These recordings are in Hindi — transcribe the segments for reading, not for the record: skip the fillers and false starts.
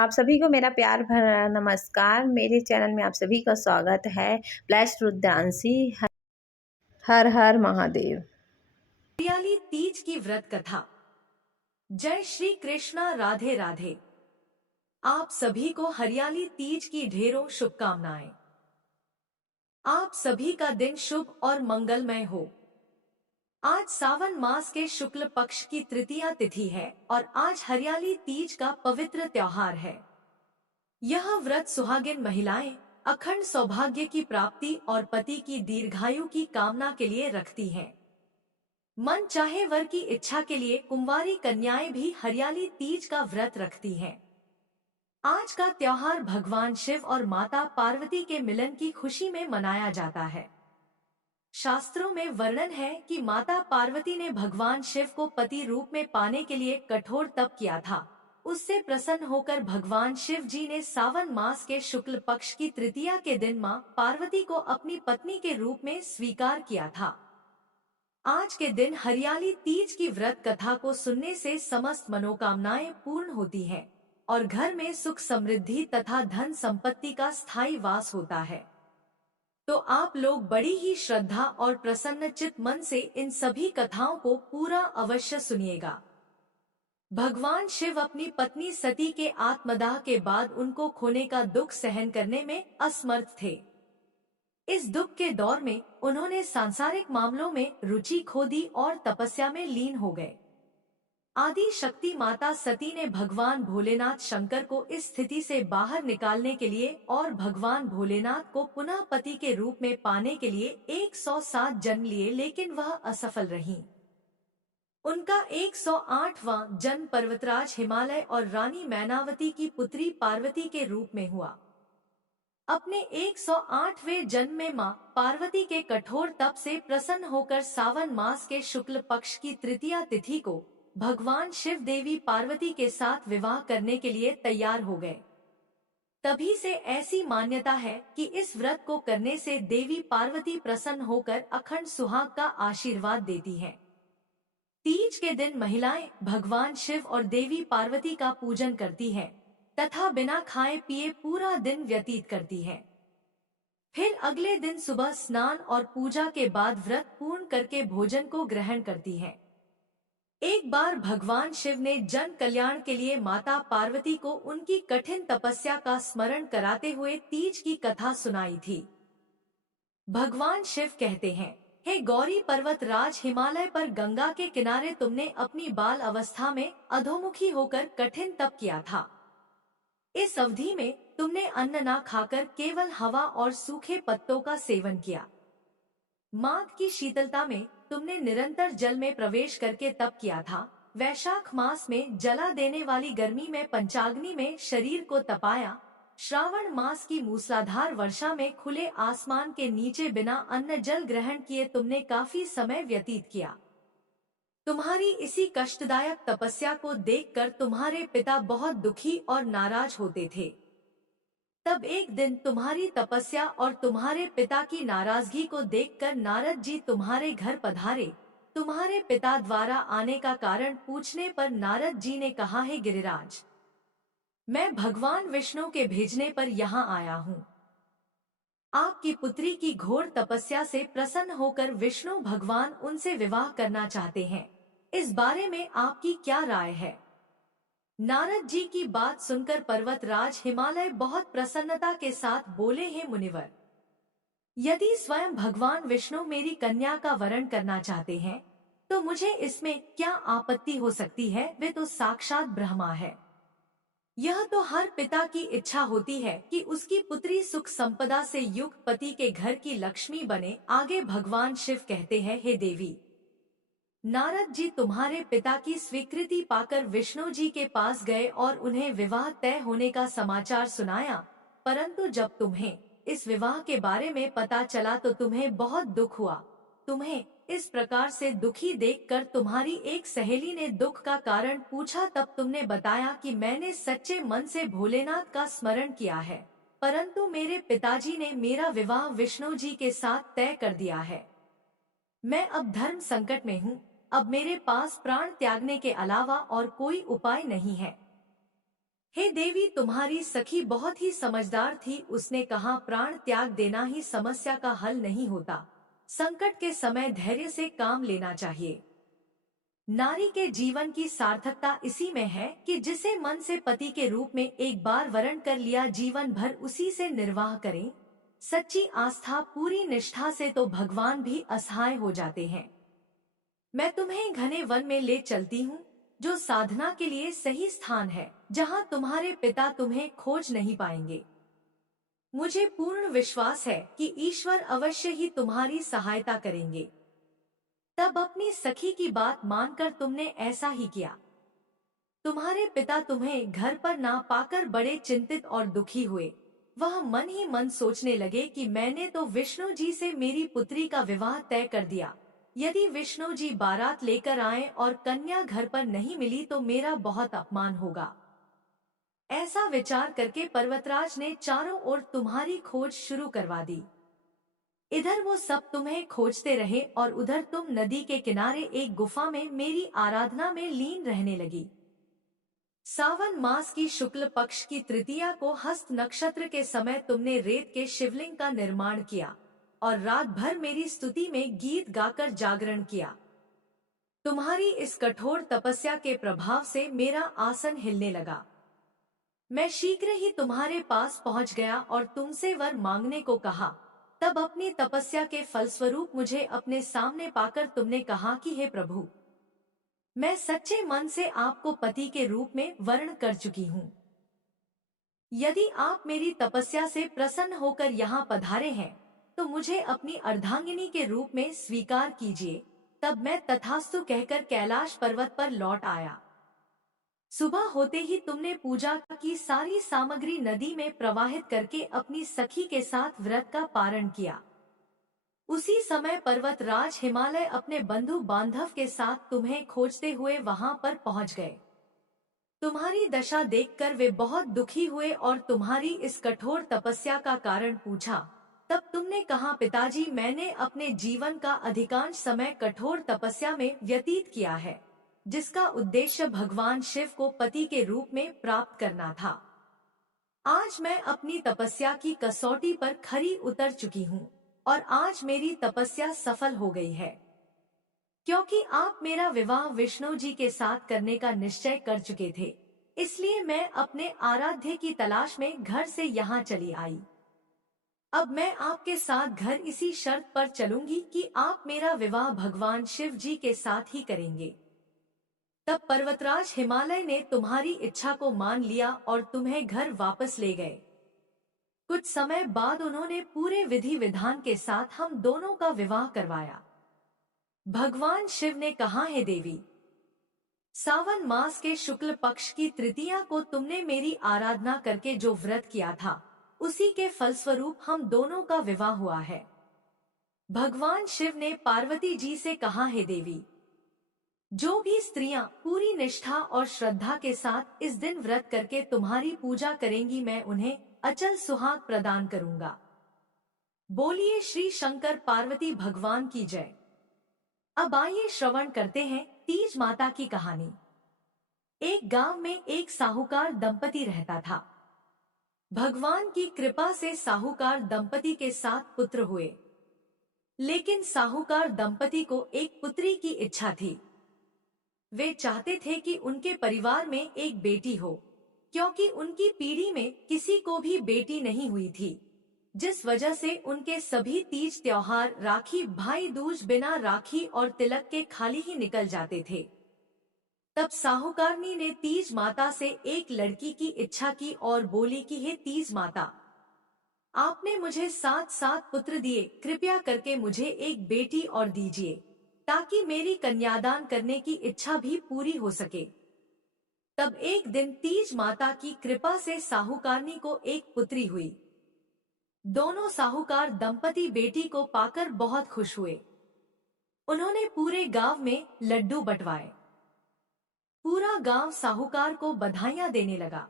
आप सभी को मेरा प्यार भरा नमस्कार। मेरे चैनल में आप सभी का स्वागत है। ब्लेस्ड रुद्रांशी। हर हर महादेव। हरियाली तीज की व्रत कथा। जय श्री कृष्णा, राधे राधे। आप सभी को हरियाली तीज की ढेरों शुभकामनाएं। आप सभी का दिन शुभ और मंगलमय हो। आज सावन मास के शुक्ल पक्ष की तृतीया तिथि है और आज हरियाली तीज का पवित्र त्योहार है। यह व्रत सुहागिन महिलाएं अखंड सौभाग्य की प्राप्ति और पति की दीर्घायु की कामना के लिए रखती हैं। मन चाहे वर की इच्छा के लिए कुंवारी कन्याएं भी हरियाली तीज का व्रत रखती हैं। आज का त्योहार भगवान शिव और माता पार्वती के मिलन की खुशी में मनाया जाता है। शास्त्रों में वर्णन है कि माता पार्वती ने भगवान शिव को पति रूप में पाने के लिए कठोर तप किया था। उससे प्रसन्न होकर भगवान शिव जी ने सावन मास के शुक्ल पक्ष की तृतीया के दिन मां पार्वती को अपनी पत्नी के रूप में स्वीकार किया था। आज के दिन हरियाली तीज की व्रत कथा को सुनने से समस्त मनोकामनाएं पूर्ण होती हैं और घर में सुख समृद्धि तथा धन संपत्ति का स्थायी वास होता है। तो आप लोग बड़ी ही श्रद्धा और प्रसन्न चित्त मन से इन सभी कथाओं को पूरा अवश्य सुनिएगा। भगवान शिव अपनी पत्नी सती के आत्मदाह के बाद उनको खोने का दुख सहन करने में असमर्थ थे। इस दुख के दौर में उन्होंने सांसारिक मामलों में रुचि खो दी और तपस्या में लीन हो गए। आदि शक्ति माता सती ने भगवान भोलेनाथ शंकर को इस स्थिति से बाहर निकालने के लिए और भगवान भोलेनाथ को पुनः पति के रूप में पाने के लिए 107 जन्म लिए, लेकिन वह असफल रहीं। उनका 108वां जन्म पर्वतराज हिमालय और रानी मैनावती की पुत्री पार्वती के रूप में हुआ। अपने 108वें जन्म में मां पार्वती के कठोर तप से प्रसन्न होकर सावन मास के शुक्ल पक्ष की तृतीया तिथि को भगवान शिव देवी पार्वती के साथ विवाह करने के लिए तैयार हो गए। तभी से ऐसी मान्यता है कि इस व्रत को करने से देवी पार्वती प्रसन्न होकर अखंड सुहाग का आशीर्वाद देती हैं। तीज के दिन महिलाएं भगवान शिव और देवी पार्वती का पूजन करती हैं तथा बिना खाए पिए पूरा दिन व्यतीत करती है। फिर अगले दिन सुबह स्नान और पूजा के बाद व्रत पूर्ण करके भोजन को ग्रहण करती है। एक बार भगवान शिव ने जन कल्याण के लिए माता पार्वती को उनकी कठिन तपस्या का स्मरण कराते हुए तीज की कथा सुनाई थी। भगवान शिव कहते हैं, हे गौरी पर्वत राज हिमालय पर गंगा के किनारे तुमने अपनी बाल अवस्था में अधोमुखी होकर कठिन तप किया था। इस अवधि में तुमने अन्न ना खाकर केवल हवा और सूखे पत्तों का सेवन किया। माघ की शीतलता में तुमने निरंतर जल में प्रवेश करके तप किया था। वैशाख मास में जला देने वाली गर्मी में पंचाग्नि में शरीर को तपाया। श्रावण मास की मूसलाधार वर्षा में खुले आसमान के नीचे बिना अन्न जल ग्रहण किए तुमने काफी समय व्यतीत किया। तुम्हारी इसी कष्टदायक तपस्या को देखकर तुम्हारे पिता बहुत दुखी और नाराज होते थे। तब एक दिन तुम्हारी तपस्या और तुम्हारे पिता की नाराजगी को देखकर नारद जी तुम्हारे घर पधारे। तुम्हारे पिता द्वारा आने का कारण पूछने पर नारद जी ने कहा, है गिरिराज, मैं भगवान विष्णु के भेजने पर यहाँ आया हूँ। आपकी पुत्री की घोर तपस्या से प्रसन्न होकर विष्णु भगवान उनसे विवाह करना चाहते हैं। इस बारे में आपकी क्या राय है? नारद जी की बात सुनकर पर्वतराज हिमालय बहुत प्रसन्नता के साथ बोले, हैं मुनिवर, यदि स्वयं भगवान विष्णु मेरी कन्या का वरण करना चाहते हैं तो मुझे इसमें क्या आपत्ति हो सकती है? वे तो साक्षात ब्रह्मा है। यह तो हर पिता की इच्छा होती है कि उसकी पुत्री सुख संपदा से युक्त पति के घर की लक्ष्मी बने। आगे भगवान शिव कहते हैं, हे देवी, नारद जी तुम्हारे पिता की स्वीकृति पाकर विष्णु जी के पास गए और उन्हें विवाह तय होने का समाचार सुनाया। परंतु जब तुम्हें इस विवाह के बारे में पता चला तो तुम्हें बहुत दुख हुआ। तुम्हें इस प्रकार से दुखी देखकर तुम्हारी एक सहेली ने दुख का कारण पूछा। तब तुमने बताया कि मैंने सच्चे मन से भोलेनाथ का स्मरण किया है, परंतु मेरे पिताजी ने मेरा विवाह विष्णु जी के साथ तय कर दिया है। मैं अब धर्म संकट में हूँ। अब मेरे पास प्राण त्यागने के अलावा और कोई उपाय नहीं है। हे देवी, तुम्हारी सखी बहुत ही समझदार थी। उसने कहा, प्राण त्याग देना ही समस्या का हल नहीं होता। संकट के समय धैर्य से काम लेना चाहिए। नारी के जीवन की सार्थकता इसी में है कि जिसे मन से पति के रूप में एक बार वरण कर लिया, जीवन भर उसी से निर्वाह करें। सच्ची आस्था, पूरी निष्ठा से तो भगवान भी असहाय हो जाते हैं। मैं तुम्हें घने वन में ले चलती हूँ, जो साधना के लिए सही स्थान है, जहाँ तुम्हारे पिता तुम्हें खोज नहीं पाएंगे। मुझे पूर्ण विश्वास है कि ईश्वर अवश्य ही तुम्हारी सहायता करेंगे। तब अपनी सखी की बात मानकर तुमने ऐसा ही किया। तुम्हारे पिता तुम्हें घर पर ना पाकर बड़े चिंतित और दुखी हुए। वह मन ही मन सोचने लगे कि मैंने तो विष्णु जी से मेरी पुत्री का विवाह तय कर दिया। यदि विष्णु जी बारात लेकर आए और कन्या घर पर नहीं मिली तो मेरा बहुत अपमान होगा। ऐसा विचार करके पर्वतराज ने चारों ओर तुम्हारी खोज शुरू करवा दी। इधर वो सब तुम्हें खोजते रहे और उधर तुम नदी के किनारे एक गुफा में मेरी आराधना में लीन रहने लगी। सावन मास की शुक्ल पक्ष की तृतीया को हस्त नक्षत्र के समय तुमने रेत के शिवलिंग का निर्माण किया और रात भर मेरी स्तुति में गीत गाकर जागरण किया। तुम्हारी इस कठोर तपस्या के प्रभाव से मेरा आसन हिलने लगा। मैं शीघ्र ही तुम्हारे पास पहुंच गया और तुमसे वर मांगने को कहा। तब अपनी तपस्या के फलस्वरूप मुझे अपने सामने पाकर तुमने कहा कि हे प्रभु, मैं सच्चे मन से आपको पति के रूप में वर्ण कर चुकी हूँ। यदि आप मेरी तपस्या से प्रसन्न होकर यहाँ पधारे हैं, तो मुझे अपनी अर्धांगिनी के रूप में स्वीकार कीजिए। तब मैं तथास्तु कहकर कैलाश पर्वत पर लौट आया। सुबह होते ही तुमने पूजा की सारी सामग्री नदी में प्रवाहित करके अपनी सखी के साथ व्रत का पारण किया। उसी समय पर्वतराज हिमालय अपने बंधु बांधव के साथ तुम्हें खोजते हुए वहां पर पहुंच गए। तुम्हारी दशा देखकर वे बहुत दुखी हुए और तुम्हारी इस कठोर तपस्या का कारण पूछा। तब तुमने कहा, पिताजी, मैंने अपने जीवन का अधिकांश समय कठोर तपस्या में व्यतीत किया है, जिसका उद्देश्य भगवान शिव को पति के रूप में प्राप्त करना था। आज मैं अपनी तपस्या की कसौटी पर खरी उतर चुकी हूँ और आज मेरी तपस्या सफल हो गई है, क्योंकि आप मेरा विवाह विष्णु जी के साथ करने का निश्चय कर चुके थे। इसलिए मैं अपने आराध्य की तलाश में घर से यहाँ चली आई। अब मैं आपके साथ घर इसी शर्त पर चलूंगी कि आप मेरा विवाह भगवान शिव जी के साथ ही करेंगे। तब पर्वतराज हिमालय ने तुम्हारी इच्छा को मान लिया और तुम्हें घर वापस ले गए। कुछ समय बाद उन्होंने पूरे विधि विधान के साथ हम दोनों का विवाह करवाया। भगवान शिव ने कहा, हे देवी, सावन मास के शुक्ल पक्ष की तृतीया को तुमने मेरी आराधना करके जो व्रत किया था, उसी के फलस्वरूप हम दोनों का विवाह हुआ है। भगवान शिव ने पार्वती जी से कहा, हे देवी, जो भी स्त्रियां पूरी निष्ठा और श्रद्धा के साथ इस दिन व्रत करके तुम्हारी पूजा करेंगी, मैं उन्हें अचल सुहाग प्रदान करूंगा। बोलिए श्री शंकर पार्वती भगवान की जय। अब आइए श्रवण करते हैं तीज माता की कहानी। एक गांव में एक साहूकार दंपति रहता था। भगवान की कृपा से साहूकार दंपति के 7 पुत्र हुए, लेकिन साहूकार दंपति को एक पुत्री की इच्छा थी। वे चाहते थे कि उनके परिवार में एक बेटी हो, क्योंकि उनकी पीढ़ी में किसी को भी बेटी नहीं हुई थी, जिस वजह से उनके सभी तीज त्योहार राखी भाई दूज बिना राखी और तिलक के खाली ही निकल जाते थे। तब साहूकारनी ने तीज माता से एक लड़की की इच्छा की और बोली कि हे तीज माता, आपने मुझे 7 पुत्र दिए, कृपया करके मुझे एक बेटी और दीजिए, ताकि मेरी कन्यादान करने की इच्छा भी पूरी हो सके। तब एक दिन तीज माता की कृपा से साहूकारनी को एक पुत्री हुई। दोनों साहूकार दंपति बेटी को पाकर बहुत खुश हुए। उन्होंने पूरे गांव में लड्डू बंटवाए। पूरा गांव साहूकार को बधाइयां देने लगा।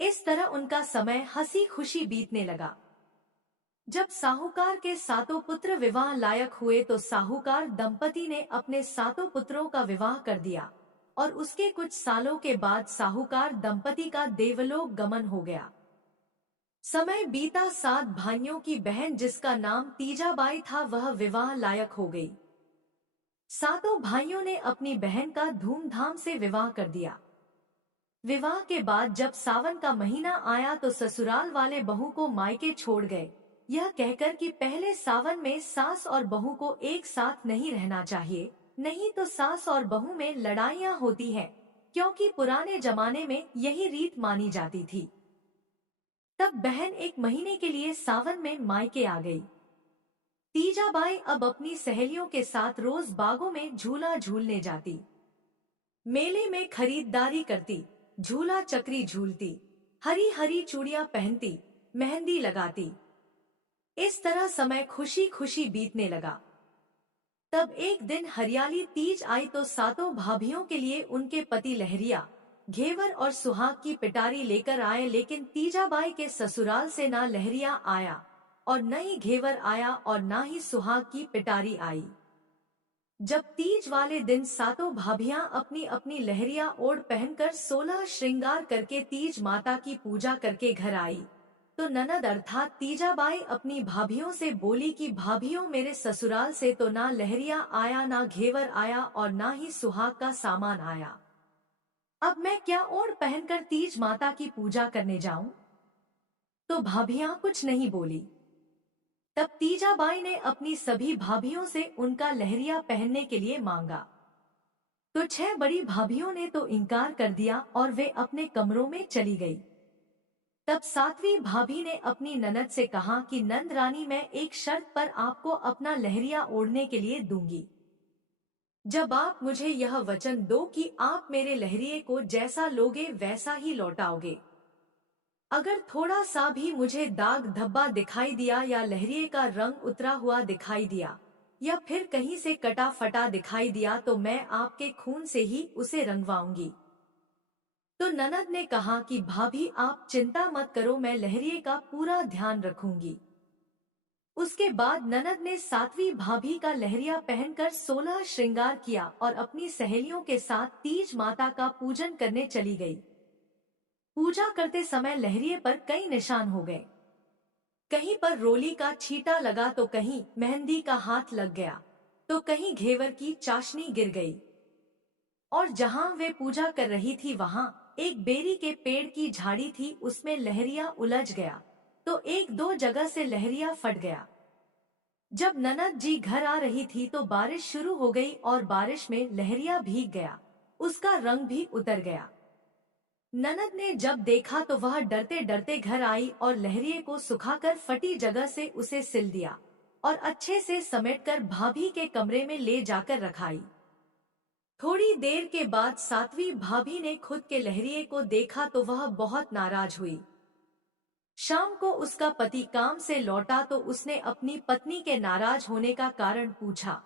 इस तरह उनका समय हंसी खुशी बीतने लगा। जब साहूकार के 7 पुत्र विवाह लायक हुए तो साहूकार दंपति ने अपने 7 पुत्रों का विवाह कर दिया और उसके कुछ सालों के बाद साहूकार दंपति का देवलोक गमन हो गया। समय बीता, 7 भाइयों की बहन जिसका नाम तीजाबाई था वह विवाह लायक हो गई। सातों भाइयों ने अपनी बहन का धूमधाम से विवाह कर दिया। विवाह के बाद जब सावन का महीना आया तो ससुराल वाले बहू को मायके छोड़ गए, यह कहकर कि पहले सावन में सास और बहू को एक साथ नहीं रहना चाहिए, नहीं तो सास और बहू में लड़ाइयाँ होती हैं, क्योंकि पुराने जमाने में यही रीत मानी जाती थी। तब बहन 1 महीने के लिए सावन में मायके आ गई। तीजाबाई अब अपनी सहेलियों के साथ रोज बागों में झूला झूलने जाती, मेले में खरीदारी करती, झूला चक्री झूलती, हरी हरी चूड़ियां पहनती, मेहंदी लगाती। इस तरह समय खुशी खुशी बीतने लगा। तब एक दिन हरियाली तीज आई तो सातों भाभियों के लिए उनके पति लहरिया, घेवर और सुहाग की पिटारी लेकर आए, लेकिन तीजाबाई के ससुराल से ना लहरिया आया और न ही घेवर आया और ना ही सुहाग की पिटारी आई। जब तीज वाले दिन सातों भाभियां अपनी अपनी लहरिया ओढ़ पहनकर 16 श्रृंगार करके तीज माता की पूजा करके घर आई, तो ननद अर्थात तीजाबाई अपनी भाभियों से बोली कि भाभियों, मेरे ससुराल से तो ना लहरिया आया, ना घेवर आया और ना ही सुहाग का सामान आया। अब मैं क्या ओढ़ पहनकर तीज माता की पूजा करने जाऊं? तो भाभियां कुछ नहीं बोली। तब तीजाबाई ने अपनी सभी भाभियों से उनका लहरिया पहनने के लिए मांगा, तो 6 बड़ी भाभियों ने तो इनकार कर दिया और वे अपने कमरों में चली गई। तब 7वीं भाभी ने अपनी ननद से कहा कि नंद रानी, मैं एक शर्त पर आपको अपना लहरिया ओढ़ने के लिए दूंगी। जब आप मुझे यह वचन दो कि आप मेरे लहरिये को जैसा लोगे वैसा ही लौटाओगे। अगर थोड़ा सा भी मुझे दाग धब्बा दिखाई दिया या लहरिये का रंग उतरा हुआ दिखाई दिया या फिर कहीं से कटा फटा दिखाई दिया तो मैं आपके खून से ही उसे रंगवाऊंगी। तो ननद ने कहा कि भाभी, आप चिंता मत करो, मैं लहरिये का पूरा ध्यान रखूंगी। उसके बाद ननद ने 7वीं भाभी का लहरिया पहनकर 16 श्रृंगार किया और अपनी सहेलियों के साथ तीज माता का पूजन करने चली गई। पूजा करते समय लहरिये पर कई निशान हो गए, कहीं पर रोली का छींटा लगा तो कहीं मेहंदी का हाथ लग गया तो कहीं घेवर की चाशनी गिर गई। और जहां वे पूजा कर रही थी वहां एक बेरी के पेड़ की झाड़ी थी, उसमें लहरिया उलझ गया तो 1-2 जगह से लहरिया फट गया। जब ननद जी घर आ रही थी तो बारिश शुरू हो गई और बारिश में लहरिया भीग गया, उसका रंग भी उतर गया। ननद ने जब देखा तो वह डरते डरते घर आई और लहरिये को सुखाकर फटी जगह से उसे सिल दिया और अच्छे से समेटकर भाभी के कमरे में ले जाकर रखाई। थोड़ी देर के बाद 7वीं भाभी ने खुद के लहरिये को देखा तो वह बहुत नाराज हुई। शाम को उसका पति काम से लौटा तो उसने अपनी पत्नी के नाराज होने का कारण पूछा,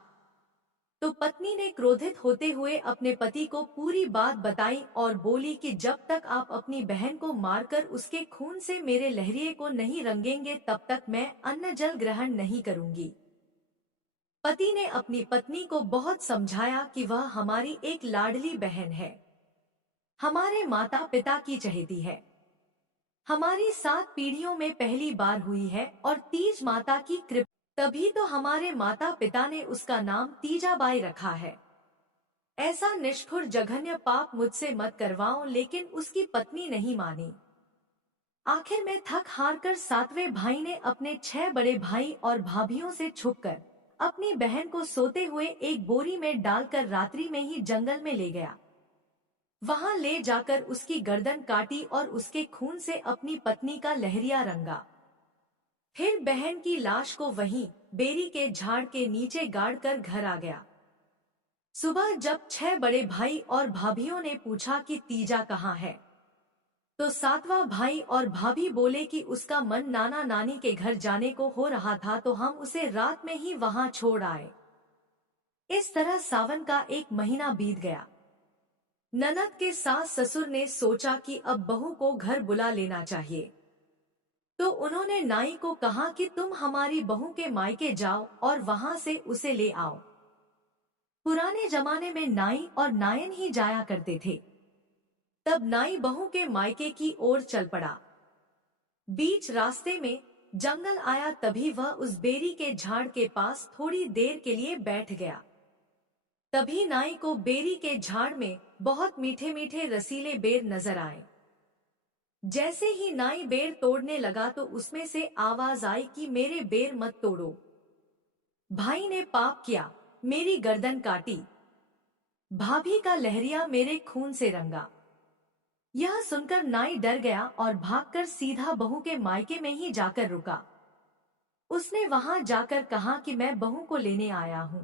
तो पत्नी ने क्रोधित होते हुए अपने पति को पूरी बात बताई और बोली कि जब तक आप अपनी बहन को मारकर उसके खून से मेरे लहरिये को नहीं रंगेंगे तब तक मैं अन्न जल ग्रहण नहीं करूंगी। पति ने अपनी पत्नी को बहुत समझाया कि वह हमारी एक लाडली बहन है, हमारे माता पिता की चहेती है, हमारी 7 पीढ़ियों में पहली बार हुई है और तीज माता की कृपा, तभी तो हमारे माता पिता ने उसका नाम तीजाबाई रखा है। ऐसा निष्ठुर जघन्य पाप मुझसे मत करवाओ, लेकिन उसकी पत्नी नहीं मानी। आखिर में थक हार कर 7वें भाई ने अपने 6 बड़े भाई और भाभियों से छुपकर अपनी बहन को सोते हुए एक बोरी में डालकर रात्रि में ही जंगल में ले गया। वहां ले जाकर उसकी गर्दन काटी और उसके खून से अपनी पत्नी का लहरिया रंगा। फिर बहन की लाश को वहीं बेरी के झाड़ के नीचे गाड़कर घर आ गया। सुबह जब 6 बड़े भाई और भाभियों ने पूछा कि तीजा कहाँ है, तो 7वां भाई और भाभी बोले कि उसका मन नाना नानी के घर जाने को हो रहा था तो हम उसे रात में ही वहां छोड़ आए। इस तरह सावन का 1 महीना बीत गया। ननद के सास ससुर ने सोचा कि अब बहू को घर बुला लेना चाहिए, तो उन्होंने नाई को कहा कि तुम हमारी बहू के मायके जाओ और वहां से उसे ले आओ। पुराने जमाने में नाई और नायन ही जाया करते थे। तब नाई बहू के मायके की ओर चल पड़ा। बीच रास्ते में जंगल आया, तभी वह उस बेरी के झाड़ के पास थोड़ी देर के लिए बैठ गया। तभी नाई को बेरी के झाड़ में बहुत मीठे मीठे रसीले बेर नजर आए। जैसे ही नाई बेर तोड़ने लगा तो उसमें से आवाज आई कि मेरे बेर मत तोड़ो। भाई ने पाप किया, मेरी गर्दन काटी, भाभी का लहरिया मेरे खून से रंगा। यह सुनकर नाई डर गया और भागकर सीधा बहू के मायके में ही जाकर रुका। उसने वहां जाकर कहा कि मैं बहू को लेने आया हूं,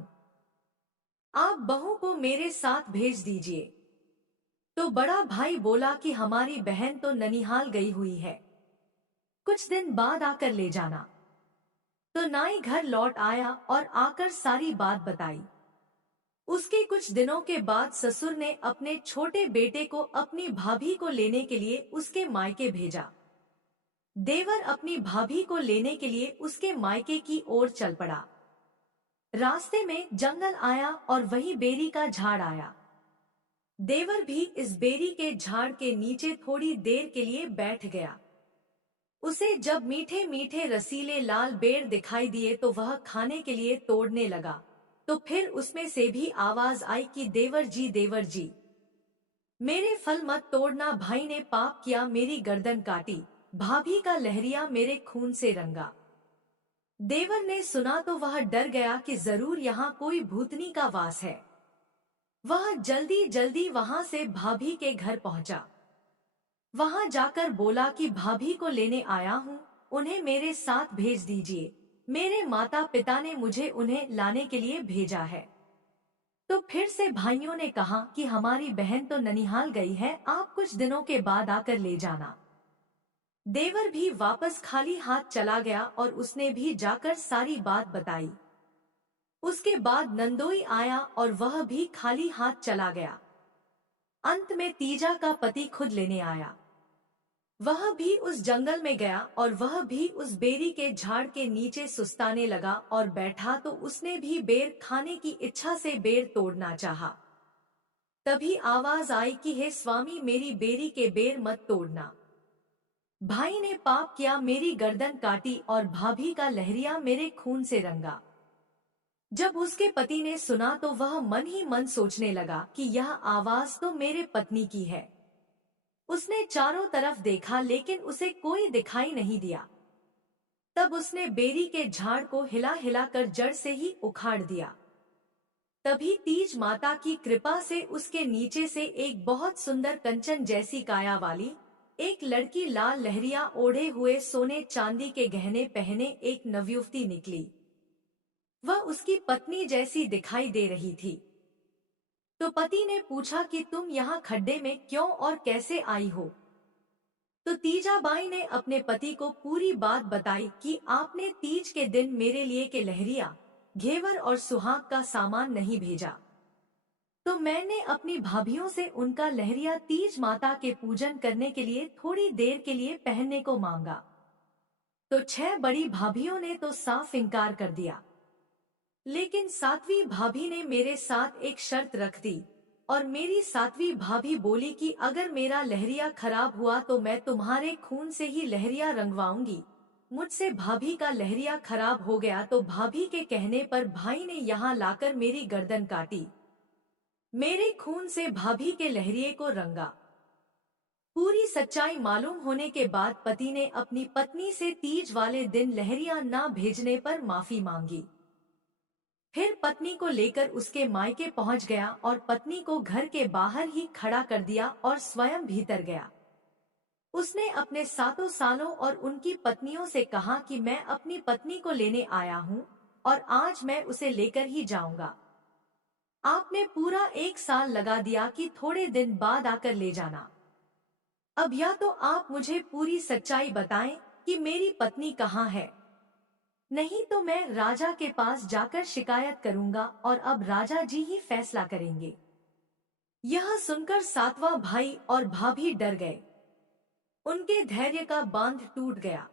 आप बहू को मेरे साथ भेज दीजिए। तो बड़ा भाई बोला कि हमारी बहन तो ननिहाल गई हुई है, कुछ दिन बाद आकर ले जाना। तो नाई घर लौट आया और आकर सारी बात बताई। उसके कुछ दिनों के बाद ससुर ने अपने छोटे बेटे को अपनी भाभी को लेने के लिए उसके मायके भेजा। देवर अपनी भाभी को लेने के लिए उसके मायके की ओर चल पड़ा। रास्ते में जंगल आया और वही बेरी का झाड़ आया। देवर भी इस बेरी के झाड़ के नीचे थोड़ी देर के लिए बैठ गया। उसे जब मीठे मीठे रसीले लाल बेर दिखाई दिए तो वह खाने के लिए तोड़ने लगा। तो फिर उसमें से भी आवाज आई कि देवर जी, मेरे फल मत तोड़ना। भाई ने पाप किया, मेरी गर्दन काटी, भाभी का लहरिया मेरे खून से रंगा। देवर ने सुना तो वह डर गया कि जरूर यहाँ कोई भूतनी का वास है। वह जल्दी जल्दी वहां से भाभी के घर पहुंचा। वहां जाकर बोला कि भाभी को लेने आया हूँ, उन्हें मेरे साथ भेज दीजिए। मेरे माता पिता ने मुझे उन्हें लाने के लिए भेजा है। तो फिर से भाइयों ने कहा कि हमारी बहन तो ननिहाल गई है, आप कुछ दिनों के बाद आकर ले जाना। देवर भी वापस खाली हाथ चला गया और उसने भी जाकर सारी बात बताई। उसके बाद नंदोई आया और वह भी खाली हाथ चला गया। अंत में तीजा का पति खुद लेने आया। वह भी उस जंगल में गया और वह भी उस बेरी के झाड़ के नीचे सुस्ताने लगा और बैठा। तो उसने भी बेर खाने की इच्छा से बेर तोड़ना चाहा। तभी आवाज आई कि हे स्वामी, मेरी बेरी के बेर मत तोड़ना। भाई ने पाप किया, मेरी गर्दन काटी और भाभी का लहरिया मेरे खून से रंगा। जब उसके पति ने सुना तो वह मन ही मन सोचने लगा कि यह आवाज तो मेरे पत्नी की है। उसने चारों तरफ देखा लेकिन उसे कोई दिखाई नहीं दिया। तब उसने बेरी के झाड़ को हिला हिला कर जड़ से ही उखाड़ दिया। तभी तीज माता की कृपा से उसके नीचे से एक बहुत सुंदर कंचन जैसी काया वाली एक लड़की, लाल लहरिया ओढ़े हुए, सोने चांदी के गहने पहने एक नवयुवती निकली। वह उसकी पत्नी जैसी दिखाई दे रही थी। तो पति ने पूछा कि तुम यहाँ खड्डे में क्यों और कैसे आई हो? तो तीजाबाई ने अपने पति को पूरी बात बताई कि आपने तीज के दिन मेरे लिए के लहरिया, घेवर और सुहाग का सामान नहीं भेजा, तो मैंने अपनी भाभियों से उनका लहरिया तीज माता के पूजन करने के लिए थोड़ी देर के लिए पहनने को मांगा। तो 6 बड़ी भाभियों ने तो साफ इनकार कर दिया। लेकिन 7वीं भाभी ने मेरे साथ एक शर्त रख दी और मेरी 7वीं भाभी बोली कि अगर मेरा लहरिया खराब हुआ तो मैं तुम्हारे खून से ही लहरिया रंगवाऊंगी। मुझसे भाभी का लहरिया खराब हो गया तो भाभी के कहने पर भाई ने यहाँ लाकर मेरी गर्दन काटी, मेरे खून से भाभी के लहरिये को रंगा। पूरी सच्चाई मालूम होने के बाद पति ने अपनी पत्नी से तीज वाले दिन लहरिया न भेजने पर माफी मांगी। फिर पत्नी को लेकर उसके मायके पहुंच गया और पत्नी को घर के बाहर ही खड़ा कर दिया और स्वयं भीतर गया। उसने अपने 7 सालों और उनकी पत्नियों से कहा कि मैं अपनी पत्नी को लेने आया हूँ और आज मैं उसे लेकर ही जाऊंगा। आपने पूरा 1 साल लगा दिया कि थोड़े दिन बाद आकर ले जाना। अब या तो आप मुझे पूरी सच्चाई बताएं कि मेरी पत्नी कहाँ है, नहीं तो मैं राजा के पास जाकर शिकायत करूंगा और अब राजा जी ही फैसला करेंगे। यह सुनकर 7वां भाई और भाभी डर गए। उनके धैर्य का बांध टूट गया।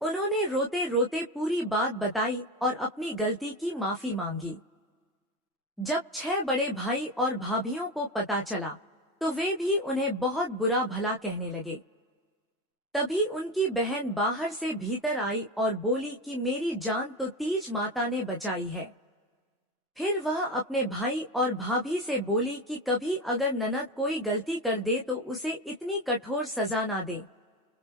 उन्होंने रोते रोते पूरी बात बताई और अपनी गलती की माफी मांगी। जब 6 बड़े भाई और भाभियों को पता चला तो वे भी उन्हें बहुत बुरा भला कहने लगे। तभी उनकी बहन बाहर से भीतर आई और बोली कि मेरी जान तो तीज माता ने बचाई है। फिर वह अपने भाई और भाभी से बोली कि कभी अगर ननद कोई गलती कर दे तो उसे इतनी कठोर सजा ना दे,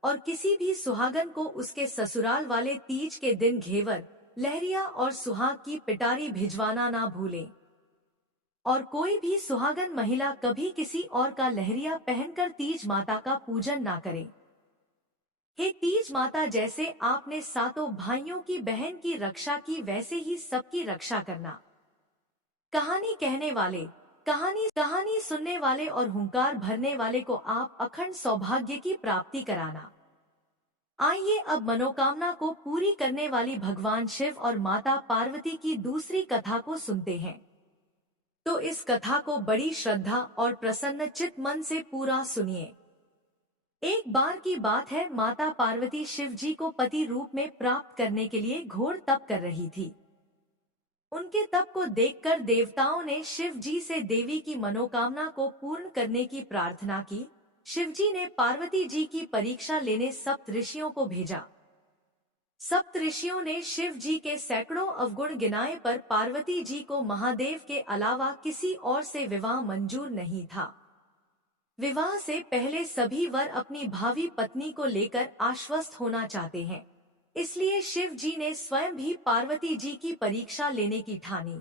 और किसी भी सुहागन को उसके ससुराल वाले तीज के दिन घेवर, लहरिया और सुहाग की पिटारी भिजवाना ना भूले। और कोई भी सुहागन महिला कभी किसी और का लहरिया पहनकर तीज माता का पूजन ना करे। हे तीज माता, जैसे आपने सातों भाइयों की बहन की रक्षा की वैसे ही सबकी रक्षा करना। कहानी कहने वाले, कहानी सुनने वाले और हुंकार भरने वाले को आप अखंड सौभाग्य की प्राप्ति कराना। आइए अब मनोकामना को पूरी करने वाली भगवान शिव और माता पार्वती की दूसरी कथा को सुनते हैं। तो इस कथा को बड़ी श्रद्धा और प्रसन्न चित्त मन से पूरा सुनिए। एक बार की बात है, माता पार्वती शिव जी को पति रूप में प्राप्त करने के लिए घोर तप कर रही थी। उनके तप को देखकर देवताओं ने शिव जी से देवी की मनोकामना को पूर्ण करने की प्रार्थना की। शिव जी ने पार्वती जी की परीक्षा लेने सप्त ऋषियों को भेजा। सप्त ऋषियों ने शिव जी के सैकड़ों अवगुण गिनाए, पर पार्वती जी को महादेव के अलावा किसी और से विवाह मंजूर नहीं था। विवाह से पहले सभी वर अपनी भावी पत्नी को लेकर आश्वस्त होना चाहते हैं, इसलिए शिव जी ने स्वयं भी पार्वती जी की परीक्षा लेने की ठानी।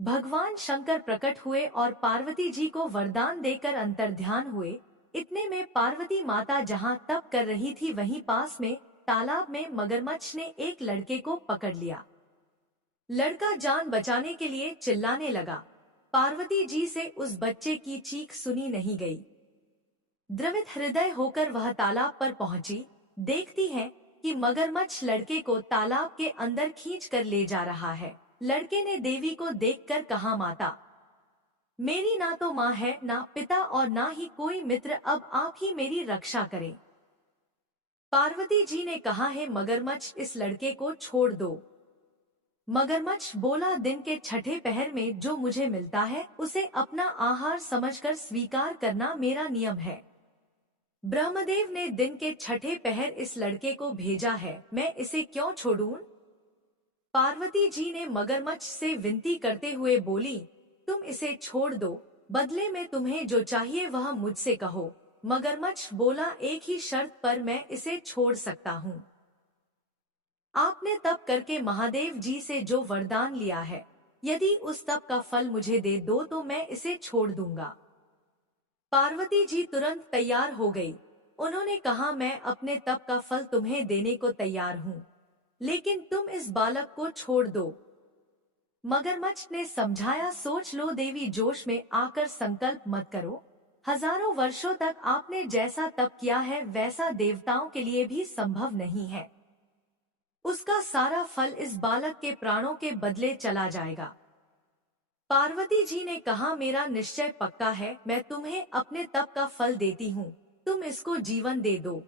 भगवान शंकर प्रकट हुए और पार्वती जी को वरदान देकर अंतर्ध्यान हुए। इतने में पार्वती माता जहां तप कर रही थी, वहीं पास में तालाब में मगरमच्छ ने एक लड़के को पकड़ लिया। लड़का जान बचाने के लिए चिल्लाने लगा। पार्वती जी से उस बच्चे की चीख सुनी नहीं गई। द्रवित हृदय होकर वह तालाब पर पहुंची। देखती है कि मगरमच्छ लड़के को तालाब के अंदर खींच कर ले जा रहा है। लड़के ने देवी को देखकर कहा, माता, मेरी ना तो माँ है, ना पिता और ना ही कोई मित्र, अब आप ही मेरी रक्षा करें। पार्वती जी ने कहा, है मगरमच्छ, इस लड़के को छोड़ दो। मगरमच्छ बोला, दिन के छठे पहर में जो मुझे मिलता है उसे अपना आहार समझकर स्वीकार करना मेरा नियम है। ब्रह्मदेव ने दिन के छठे पहर इस लड़के को भेजा है, मैं इसे क्यों छोड़ूं? पार्वती जी ने मगरमच्छ से विनती करते हुए बोली, तुम इसे छोड़ दो, बदले में तुम्हें जो चाहिए वह मुझसे कहो। मगरमच्छ बोला, एक ही शर्त पर मैं इसे छोड़ सकता हूँ। आपने तप करके महादेव जी से जो वरदान लिया है, यदि उस तप का फल मुझे दे दो तो मैं इसे छोड़ दूंगा। पार्वती जी तुरंत तैयार हो गई। उन्होंने कहा, मैं अपने तप का फल तुम्हें देने को तैयार हूँ, लेकिन तुम इस बालक को छोड़ दो। मगरमच्छ ने समझाया, सोच लो देवी, जोश में आकर संकल्प मत करो। हजारों वर्षों तक आपने जैसा तप किया है वैसा देवताओं के लिए भी संभव नहीं है। उसका सारा फल इस बालक के प्राणों के बदले चला जाएगा। पार्वती जी ने कहा, मेरा निश्चय पक्का है, मैं तुम्हें अपने तप का फल देती हूँ, तुम इसको जीवन दे दो।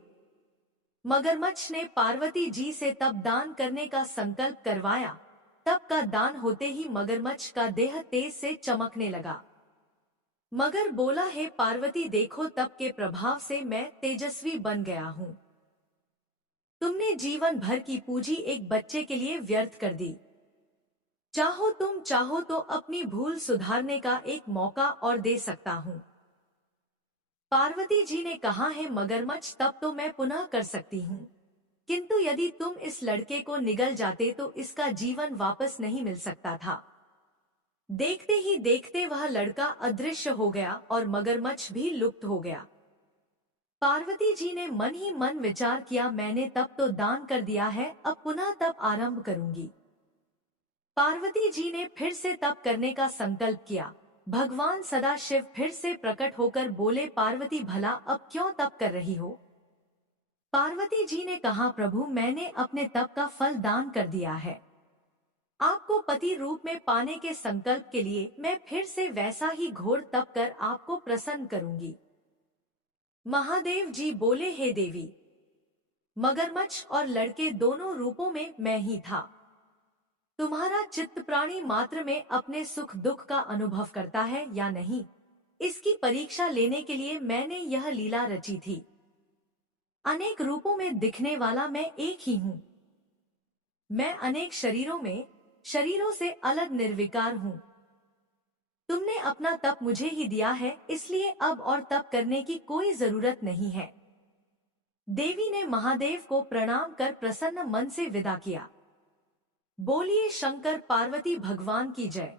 मगरमच्छ ने पार्वती जी से तप दान करने का संकल्प करवाया। तप का दान होते ही मगरमच्छ का देह तेज से चमकने लगा। मगर बोला, है पार्वती, देखो तप के प्रभाव से मैं तेजस्वी बन गया हूँ। तुमने जीवन भर की पूंजी एक बच्चे के लिए व्यर्थ कर दी। तुम चाहो तो अपनी भूल सुधारने का एक मौका और दे सकता हूँ। पार्वती जी ने कहा, है मगरमच्छ, तब तो मैं पुनः कर सकती हूँ, किंतु यदि तुम इस लड़के को निगल जाते तो इसका जीवन वापस नहीं मिल सकता था। देखते ही देखते वह लड़का अदृश्य हो गया और मगरमच्छ भी लुप्त हो गया। पार्वती जी ने मन ही मन विचार किया, मैंने तप तो दान कर दिया है, अब पुनः तप आरंभ करूंगी। पार्वती जी ने फिर से तप करने का संकल्प किया। भगवान सदाशिव फिर से प्रकट होकर बोले, पार्वती, भला अब क्यों तप कर रही हो? पार्वती जी ने कहा, प्रभु, मैंने अपने तप का फल दान कर दिया है। आपको पति रूप में पाने के संकल्प के लिए मैं फिर से वैसा ही घोर तप कर आपको प्रसन्न करूंगी। महादेव जी बोले, हे देवी, मगरमच्छ और लड़के दोनों रूपों में मैं ही था। तुम्हारा चित्त प्राणी मात्र में अपने सुख दुख का अनुभव करता है या नहीं, इसकी परीक्षा लेने के लिए मैंने यह लीला रची थी। अनेक रूपों में दिखने वाला मैं एक ही हूँ। मैं अनेक शरीरों से अलग निर्विकार हूँ। तुमने अपना तप मुझे ही दिया है, इसलिए अब और तप करने की कोई जरूरत नहीं है। देवी ने महादेव को प्रणाम कर प्रसन्न मन से विदा किया। बोलिए शंकर पार्वती भगवान की जय।